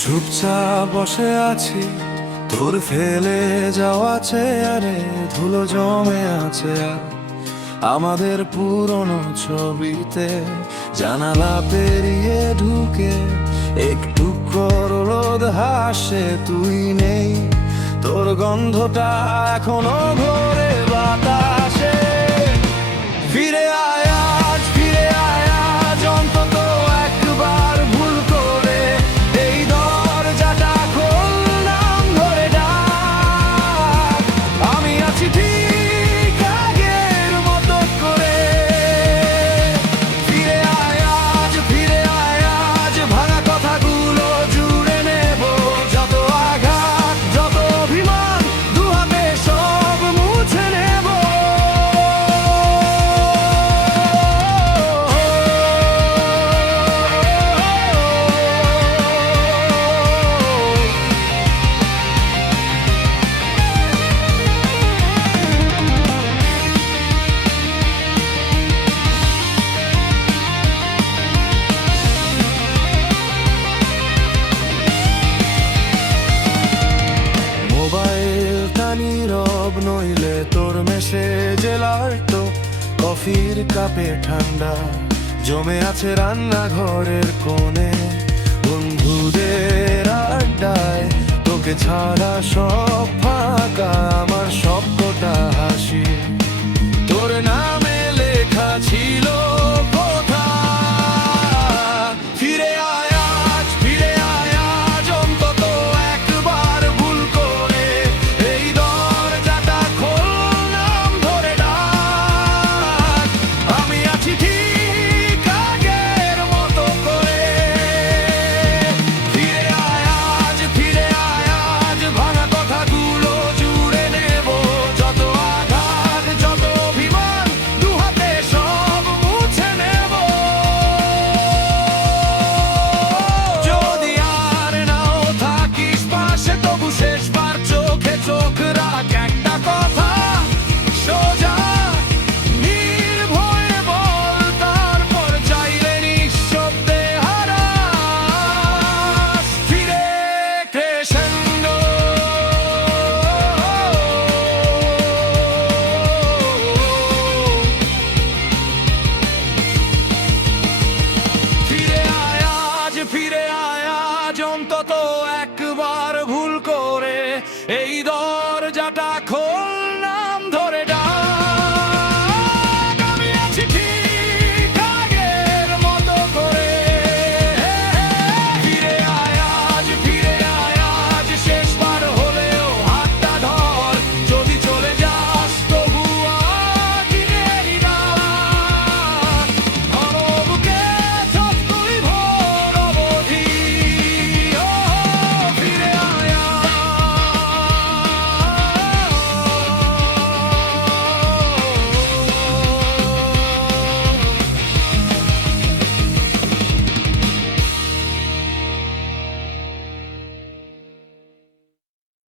চুপচাপ বসে আছি তোর ফেলে যাওয়া চেয়ারে, ধুলো জমে আছে আমাদের পুরনো ছবিতে। জানালা পেরিয়ে ঢুকে একটু রোদ হাসে, তুই নেই, তোর গন্ধটা এখনো ঘোরে বাতাসে। ফিরে আয় আজ, ফিরে আয় আজ, অন্তত একবার ভুল করে এই দরজাটা খোল, নাম ধরে ডাক। আমি আছি ঠিক আগের মতো করে। ফিরে আয় আজ, ফিরে আয় আজ, ভাঙা কথাগুলো জুড়ে নেব। যত আঘাত, যত অভিমান, দু হাতে সব মুছে নেব। মোবাইলটা নীরব, নইলে তোর মেসেজ এলার্ট। কফির কাপে ঠান্ডা জমে আছে রান্নাঘরের কোণে। বন্ধুদের আড্ডায় তোকে ছাড়া সব ফাঁকা, আমার সবকটা হাসি তোর না